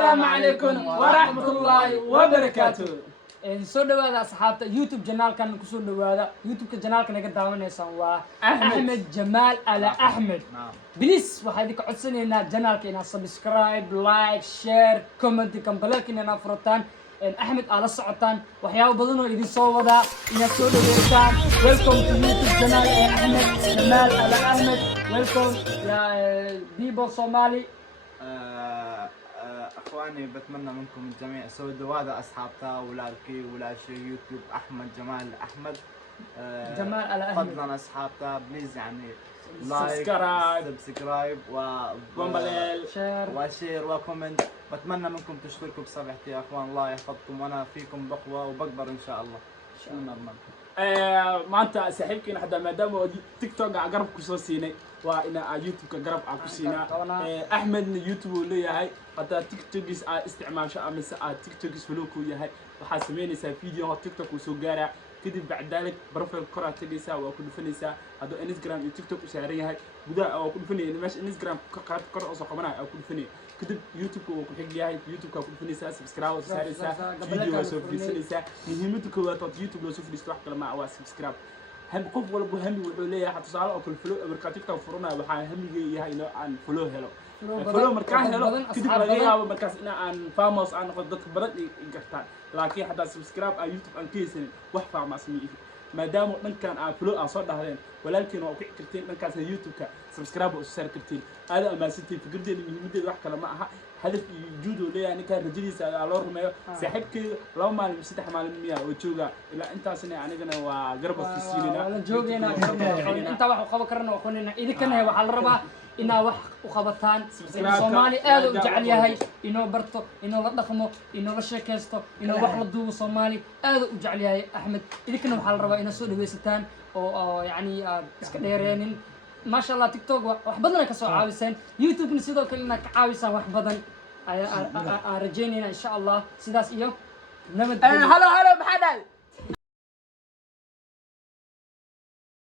السلام عليكم ورحمة الله وبركاته. soo dhawaada asxaabta YouTube channel-kan ku soo dhawaada YouTube channel-kan naga daawanaysan waa Ahmed Jamaal Ala Ahmed. Please waxaan idin codsanaynaa channel-ka inaad subscribe, like, share, comment kambalka inaad furtaan Ahmed ala socotaan waxyaabo badan oo idin soo wada inaad soo dhaweystaan. Welcome to YouTube channel Ahmed Jamaal Ala Ahmed. Welcome ya people Somali. اخواني بتمنى منكم الجميع سودوا هذا اصحابتا ولالكي ولا شيء يوتيوب احمد جمال احمد جمال على احمد فضلا اصحابتا بليز يعني سبسكرايب وبمبليل وشير وكومنت. بتمنى منكم تشتركوا بصفحتي يا اخوان. الله يحفظكم وانا فيكم بقوى وبكبر ان شاء الله. maanta saaxiibkiina hadda maadaama TikTok garab ku soo siinay waa ina YouTube ka garab ku siinaa Ahmedna YouTube uu leeyahay hadda TikTokis aad isticmaasho ama aad TikTokis follow ku yahay waxa sameynaysaa video TikTok uu soo gaaraa kadib bacdaalid profile kora tageysaa waa ku dhufanaysaa hadda Instagram iyo TikTok u saaran yahay gudaha oo ku dhufanayay meesha Instagram ka qaad kor oo soo qabanaya ku dhufanay kadib YouTube uu ku xig yahay YouTube ka ku dhufanaysaa subscribe oo saaraysaa video soo fiirsanaysaa muhiimada koowaad oo YouTube loo soo fiiristo wax kale ma waa subscribe هم قف ولا بهم وحوليه حتى صار أكل فلو مركاتك تفرنا وحنا هم يجي هاي إنه عن فلو هلو فلو مركان هلو كده بلاقيها ومركز إنه عن فاموس عن قدرة برد يقطع لكن حتى سبسكرايب على يوتيوب عن كيسن وحفا مع سميه ما دام من كان عن فلو أصلا هذين ولكن وقع كرتين من كان يوتيوب كسبسكرايب وسعر كرتين هذا ما ستي في قدر اللي يمدي واحد كلام معها هدف يجودوا ليه يعني كان رجلي على رغم سحبك لو ما المسيح ما المية وتشوجا إلا أنت سنة يعني كنا وقرب في السينما ولا جوجينا أنت واحد وخبرنا وخلينا إذا كان هي وحال ربع إنه واحد وخبطان الصومالي آلو جعل هاي إنه برتو إنه لطخمه إنه لشكستو إنه واحد دو صومالي آلو جعل هاي أحمد إذا كان وحال ربع إنه سود ويستان أو يعني إسكندرانين ما شاء الله تيك توك وحبضنا كسو عاوسين يوتيوب نسيدو كلنا كعاوسا وحبضن رجينا إن شاء الله سيداس إيو هلا محدل